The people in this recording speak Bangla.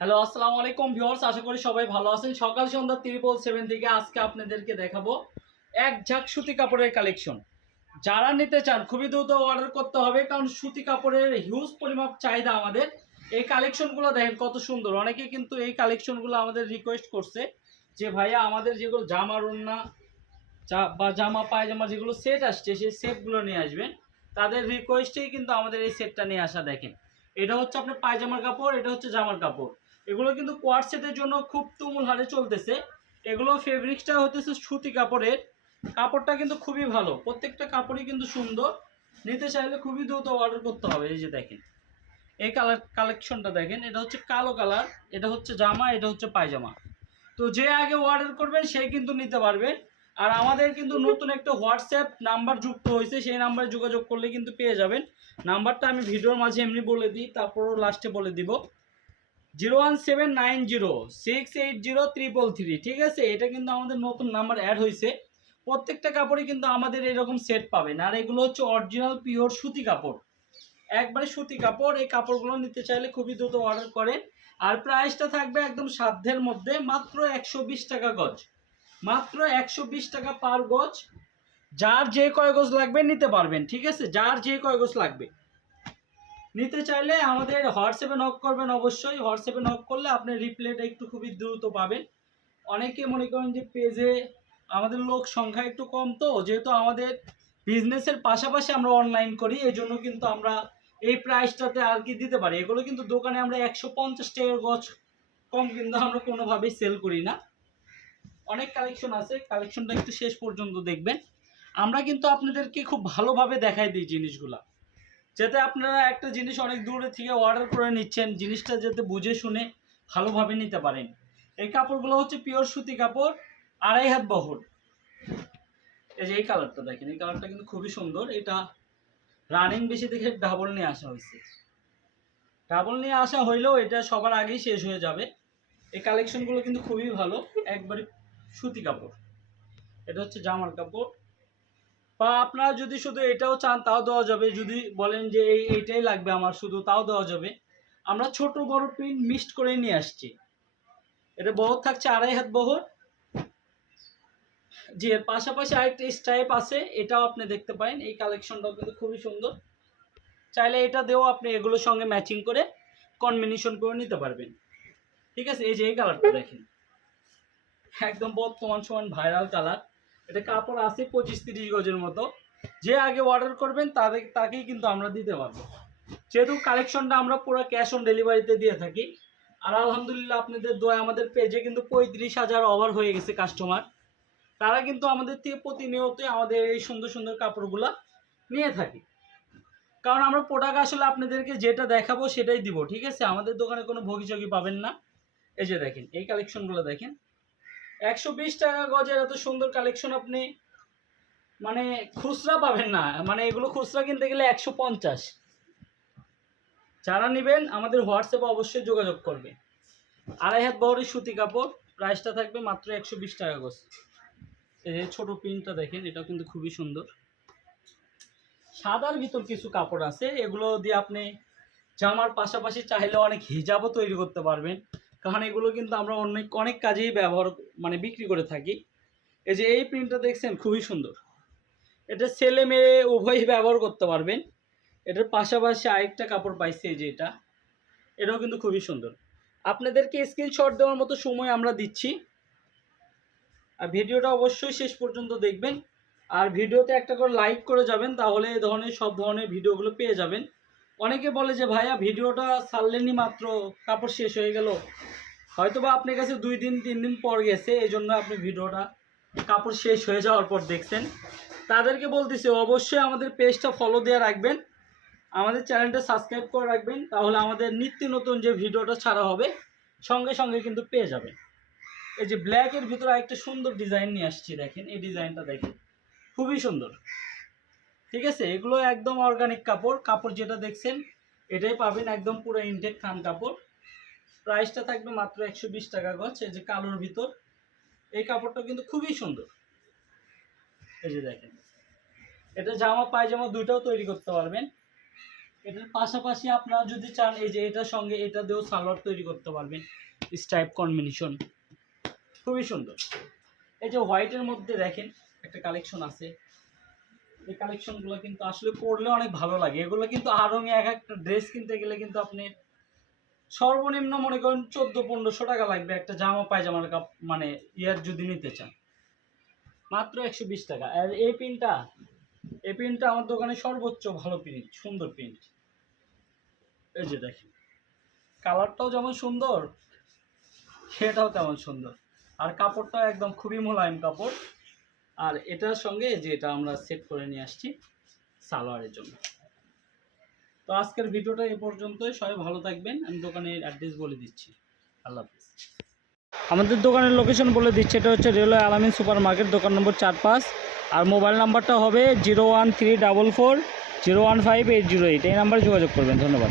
হ্যালো, আসসালামু আলাইকুম ভিউয়ার্স। আশা করি সবাই ভালো আছেন। সকাল সন্ধ্যা 777 থেকে আজকে আপনাদেরকে দেখাবো এক ঝাঁক সুতি কাপড়ের কালেকশন। যারা নিতে চান খুবই দ্রুত অর্ডার করতে হবে, কারণ সুতি কাপড়ের হিউজ পরিমাপ চাহিদা আমাদের। এই কালেকশনগুলো দেখেন কত সুন্দর। অনেকে কিন্তু এই কালেকশনগুলো আমাদের রিকোয়েস্ট করছে যে ভাইয়া আমাদের যেগুলো জামার ওড়না বা জামা পায়জামা যেগুলো সেট আসছে সেই সেটগুলো নিয়ে আসবেন। তাদের রিকোয়েস্টেই কিন্তু আমাদের এই সেটটা নিয়ে আসা। দেখেন, এটা হচ্ছে আপনার পায়জামার কাপড়, এটা হচ্ছে জামার কাপড়। এগুলো কিন্তু কোয়ার্ড সেটের জন্য খুব তুমুল হারে চলতেছে। এগুলো ফেব্রিক্সটা হতেছে সুতি কাপড়ের। কাপড়টা কিন্তু খুবই ভালো, প্রত্যেকটা কাপড়ই কিন্তু সুন্দর। নিতে চাইলে খুবই দ্রুত অর্ডার করতে হবে। এই যে দেখেন, এই কালেকশনটা দেখেন, এটা হচ্ছে কালো কালার, এটা হচ্ছে জামা, এটা হচ্ছে পায়জামা। তো যে আগে অর্ডার করবেন সেই কিন্তু নিতে পারবেন। আর আমাদের কিন্তু নতুন একটা হোয়াটসঅ্যাপ নাম্বার যুক্ত হয়েছে, সেই নাম্বারে যোগাযোগ করলে কিন্তু পেয়ে যাবেন। নাম্বারটা আমি ভিডিওর মাঝে এমনি বলে দিই, তারপরও লাস্টে বলে দিব। 01790680333। ঠিক আছে, এটা কিন্তু আমাদের নতুন নাম্বার অ্যাড হয়েছে। প্রত্যেকটা কাপড়ে কিন্তু আমাদের এরকম সেট পাবেন। আর এগুলো হচ্ছে অরিজিনাল পিওর সুতি কাপড়, একবারে সুতি কাপড়। এই কাপড়গুলো নিতে চাইলে খুবই দ্রুত অর্ডার করেন। আর প্রাইসটা থাকবে একদম সাধ্যের মধ্যে, মাত্র 120 টাকা গজ, মাত্র 120 টাকা পার গজ। যার যে কয় গজ লাগবে নিতে পারবেন। ঠিক আছে, যার যে কয় গজ লাগবে নিতে চাইলে আমাদের হোয়াটসঅ্যাপে নক করবেন। অবশ্যই হোয়াটসঅ্যাপে নক করলে আপনি রিপ্লাইটা একটু খুবই দ্রুত পাবেন। অনেকে মনে করেন যে পেজে আমাদের লোক সংখ্যা একটু কম, তো যেহেতু আমাদের বিজনেসের পাশাপাশি আমরা অনলাইন করি, এই জন্য কিন্তু আমরা এই প্রাইসটাতে আর কি দিতে পারি। এগুলো কিন্তু দোকানে আমরা 150 টাকার গজ কম কিন্তু আমরা কোনোভাবেই সেল করি না। অনেক কালেকশন আছে, কালেকশনটা একটু শেষ পর্যন্ত দেখবেন। আমরা কিন্তু আপনাদেরকে খুব ভালোভাবে দেখাই দিই জিনিসগুলা, যাতে আপনারা একটা জিনিস অনেক দূরে থেকে অর্ডার করে নিচ্ছেন, জিনিসটা যাতে বুঝে শুনে ভালোভাবে নিতে পারেন। এই কাপড়গুলো হচ্ছে পিওর সুতি কাপড়, 2.5 হাত বহর। এই যে এই কালারটা দেখেন, এই কালারটা কিন্তু খুবই সুন্দর। এটা রানিং বেশি দেখে ডাবল নিয়ে আসা হয়েছে। ডাবল নিয়ে আসা হইলেও এটা সবার আগেই শেষ হয়ে যাবে। এই কালেকশনগুলো কিন্তু খুবই ভালো, একবারে সুতি কাপড়। এটা হচ্ছে জামার কাপড়। বা আপনারা যদি শুধু এটাও চান তাও দেওয়া যাবে, যদি বলেন যে এইটাই লাগবে আমার শুধু, তাও দেওয়া যাবে। আমরা ছোট বড় প্রিন্ট মিক্সড করে নিয়ে আসছি। এটা বহর থাকছে 2.5 হাত বহর। জি, এর পাশাপাশি আরেকটা স্ট্রাইপ আছে, এটাও আপনি দেখতে পারেন। এই কালেকশনটাও কিন্তু খুবই সুন্দর। চাইলে এটা দিয়েও আপনি এগুলোর সঙ্গে ম্যাচিং করে কম্বিনেশন করে নিতে পারবেন। ঠিক আছে, এই যে এই কালারটা দেখেন, একদম বর্তমান সমান ভাইরাল কালার। এটা কাপড় আছে 25-30 গজের মতো। যে আগে অর্ডার করবেন তাকেই কিন্তু আমরা দিতে পারবো, যেহেতু কালেকশনটা আমরা পুরো ক্যাশ অন ডেলিভারিতে দিয়ে থাকি। আর আলহামদুলিল্লাহ আপনাদের দোয়া আমাদের পেজে কিন্তু 35,000 ওভার হয়ে গেছে কাস্টমার। তারা কিন্তু আমাদের থেকে প্রতিনিয়ত আমাদের এই সুন্দর সুন্দর কাপড়গুলা নিয়ে থাকে। কারণ আমরা প্রোডাক্ট আসলে আপনাদেরকে যেটা দেখাবো সেটাই দিব। ঠিক আছে, আমাদের দোকানে কোনো ভোগিচগি পাবেন না। এই যে দেখেন, এই কালেকশনগুলো দেখেন, 120 টাকা গজের এত সুন্দর কালেকশন আপনি মানে খুচরা পাবেন না। মানে এগুলো খুচরা কিনতে গেলে 150। যারা নেবেন আমাদের হোয়াটসঅ্যাপে অবশ্যই যোগাযোগ করবে। 2.5 হাত বহরের সুতি কাপড়, প্রাইসটা থাকবে মাত্র 120 টাকা গজ। এই যে ছোট প্রিন্টটা দেখেন, এটা কিন্তু খুবই সুন্দর। সাদার ভিতর কিছু কাপড় আছে, এগুলো দিয়ে আপনি জামার পাশাপাশি চাইলে অনেক হিজাবও তৈরি করতে পারবেন। কারণ এগুলো কিন্তু আমরা অনেক অনেক কাজেই ব্যবহার বিক্রি করে থাকি। এই যে এই প্রিন্টটা দেখছেন, খুবই সুন্দর। এটা ছেলে মেয়ে উভয়ই ব্যবহার করতে পারবেন। এটার পাশাপাশি আরেকটা কাপড় পাইছি, এই যে এটাও কিন্তু খুবই সুন্দর। আপনাদেরকে স্ক্রিনশট দেওয়ার মতো সময় আমরা দিচ্ছি। আর ভিডিওটা অবশ্যই শেষ পর্যন্ত দেখবেন। আর ভিডিওতে একটা করে লাইক করে যাবেন, তাহলে এই ধরনের সব ধরনের ভিডিওগুলো পেয়ে যাবেন। অনেকে বলে যে ভাইয়া ভিডিওটা ছাড়লেনই মাত্র, কাপড় শেষ হয়ে গেল। হয়তো বা আপনার কাছে 2 দিন 3 দিন পর গেছে, এই জন্য আপনি ভিডিওটা কাপড় শেষ হয়ে যাওয়ার পর দেখছেন। তাদেরকে বলতেছি অবশ্যই আমাদের পেজটা ফলো দিয়ে রাখবেন, আমাদের চ্যানেলটা সাবস্ক্রাইব করে রাখবেন, তাহলে আমাদের নিত্য নতুন যে ভিডিওটা ছাড়া হবে সঙ্গে সঙ্গে কিন্তু পেয়ে যাবেন। এই যে ব্ল্যাকের ভিতরে একটা সুন্দর ডিজাইন নিয়ে আসছি, দেখেন এই ডিজাইনটা দেখেন, খুবই সুন্দর। ঠিক আছে, এগুলো একদম অর্গানিক কাপড়। কাপড় যেটা দেখছেন এটাই পাবেন, একদম পুরো ইনটেক খান কাপড়। প্রাইসটা থাকবে মাত্র 120 টাকা গজ। এই যে কালোর ভিতর, এই কাপড়টা কিন্তু খুবই সুন্দর। এই যে দেখেন, এটা জামা পায়জামা দুইটাও তৈরি করতে পারবেন। এটার পাশাপাশি আপনারা যদি চান এই যে এটার সঙ্গে এটা দিয়েও সালোয়ার তৈরি করতে পারবেন, স্ট্রাইপ কম্বিনেশন, খুবই সুন্দর। এই যে হোয়াইটের মধ্যে দেখেন একটা কালেকশন আছে, এই কালেকশনগুলো কিন্তু আসলে পরলে অনেক ভালো লাগে। এগুলো কিন্তু আরঙে এক একটা ড্রেস কিনতে গেলে কিন্তু আপনি সর্বনিম্ন মনে করেন 1400-1500 টাকা লাগবে একটা জামা পায়জামার মানে ইয়ার যদি নিতে চান, মাত্র 120 টাকা। আর এই প্রিন্টটা আমার দোকানে সর্বোচ্চ ভালো প্রিন্ট, সুন্দর প্রিন্ট। এই যে দেখেন কালারটাও যেমন সুন্দর, সেটাও তেমন সুন্দর, আর কাপড়টাও একদম খুবই মোলায়েম কাপড়। আর এটার সঙ্গে যে এটা আমরা সেট করে নিয়ে আসছি সালোয়ারের জন্য। তো আজকের ভিডিওটা এ পর্যন্তই, সবাই ভালো থাকবেন। আমি দোকানের অ্যাড্রেস বলে দিচ্ছি। আল্লাহ হাফেজ। আমাদের দোকানের লোকেশন বলে দিচ্ছি, এটা হচ্ছে রেলওয়ে আলামিন সুপার মার্কেট, দোকান নম্বর 4-5। আর মোবাইল নাম্বারটা হবে 01344 015 808। এই নাম্বারে যোগাযোগ করবেন। ধন্যবাদ।